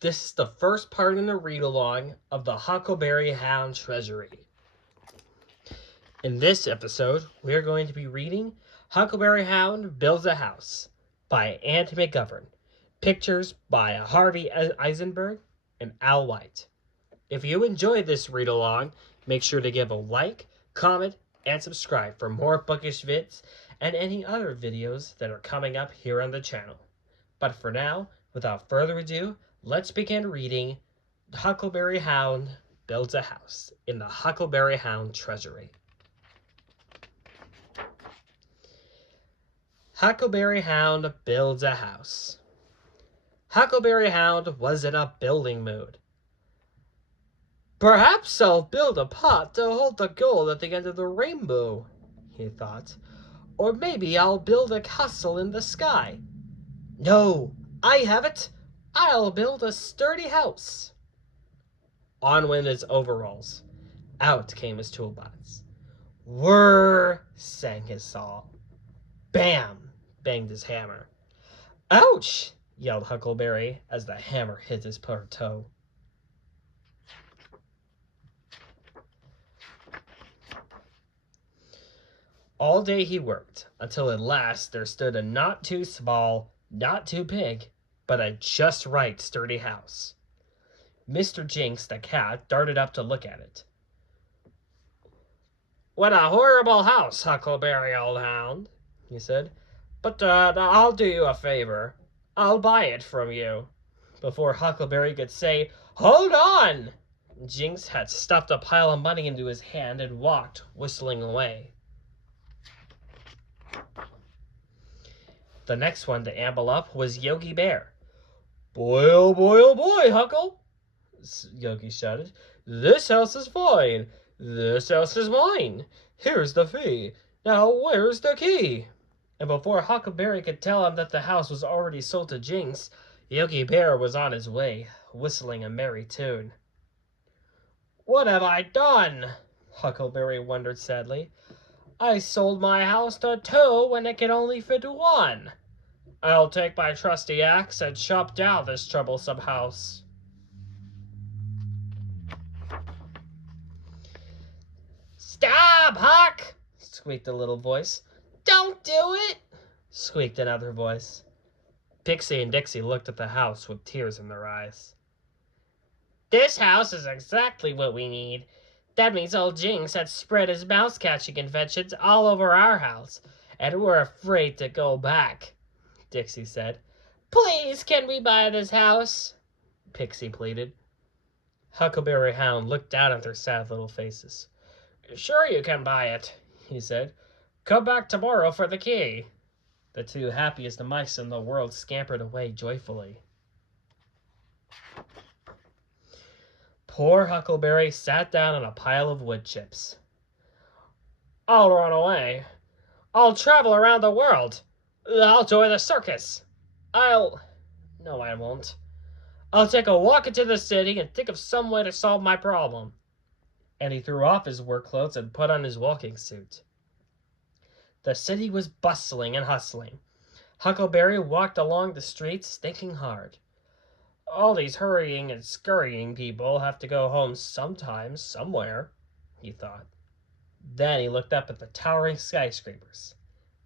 This is the first part in the read-along of the Huckleberry Hound Treasury. In this episode, we are going to be reading Huckleberry Hound Builds a House by Anne McGovern. Pictures by Harvey Eisenberg and Al White. If you enjoyed this read-along, make sure to give a like, comment, and subscribe for more Bookish vids and any other videos that are coming up here on the channel. But for now, without further ado, let's begin reading Huckleberry Hound Builds a House in the Huckleberry Hound Treasury. Huckleberry Hound Builds a House. Huckleberry Hound was in a building mood. Perhaps I'll build a pot to hold the gold at the end of the rainbow, he thought. Or maybe I'll build a castle in the sky. No, I have it. I'll build a sturdy house. On went his overalls. Out came his toolbox. Whirr, sang his saw. Bam, banged his hammer. Ouch, yelled Huckleberry as the hammer hit his poor toe. All day he worked, until at last there stood a not too small, not too big, but a just right sturdy house. Mr. Jinx the cat darted up to look at it. What a horrible house, Huckleberry, old hound, he said. But I'll do you a favor. I'll buy it from you. Before Huckleberry could say, Hold on! Jinx had stuffed a pile of money into his hand and walked, whistling away. The next one to amble up was Yogi Bear. Boy, oh boy, Huckle, Yogi shouted. This house is fine. This house is mine. Here's the fee. Now where's the key? And before Huckleberry could tell him that the house was already sold to Jinx, Yogi Bear was on his way, whistling a merry tune. What have I done? Huckleberry wondered sadly. I sold my house to two when it can only fit one. I'll take my trusty axe and chop down this troublesome house. Stop, Huck! Squeaked a little voice. Don't do it! Squeaked another voice. Pixie and Dixie looked at the house with tears in their eyes. This house is exactly what we need. That means old Jinx had spread his mouse-catching inventions all over our house, and we're afraid to go back, Dixie said. Please, can we buy this house? Pixie pleaded. Huckleberry Hound looked down at their sad little faces. Sure you can buy it, he said. Come back tomorrow for the key. The two happiest mice in the world scampered away joyfully. Poor Huckleberry sat down on a pile of wood chips. I'll run away. I'll travel around the world. I'll join the circus. No, I won't. I'll take a walk into the city and think of some way to solve my problem. And he threw off his work clothes and put on his walking suit. The city was bustling and hustling. Huckleberry walked along the streets thinking hard. All these hurrying and scurrying people have to go home sometime, somewhere, he thought. Then he looked up at the towering skyscrapers,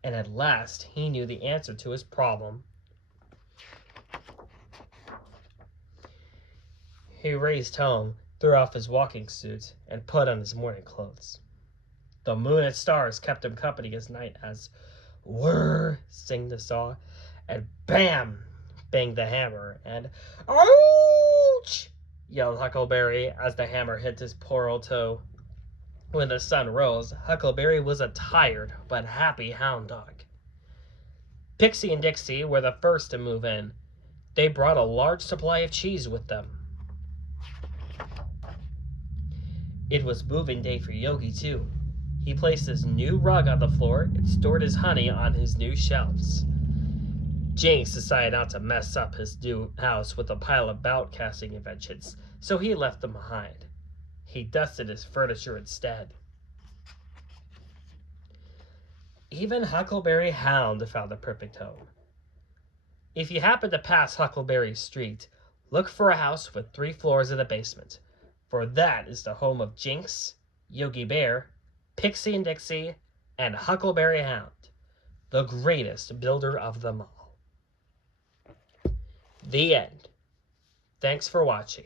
and at last he knew the answer to his problem. He raced home, threw off his walking suit, and put on his morning clothes. The moon and stars kept him company as night as whirr, sang the saw, and bam, banged the hammer, and ouch, yelled Huckleberry as the hammer hit his poor old toe. When the sun rose, Huckleberry was a tired but happy hound dog. Pixie and Dixie were the first to move in. They brought a large supply of cheese with them. It was moving day for Yogi, too. He placed his new rug on the floor and stored his honey on his new shelves. Jinx decided not to mess up his new house with a pile of bout-casting inventions, so he left them behind. He dusted his furniture instead. Even Huckleberry Hound found the perfect home. If you happen to pass Huckleberry Street, Look for a house with 3 floors in the basement, for that is the home of Jinx, Yogi Bear, Pixie and Dixie, and Huckleberry Hound, the greatest builder of them all. The end. Thanks for watching.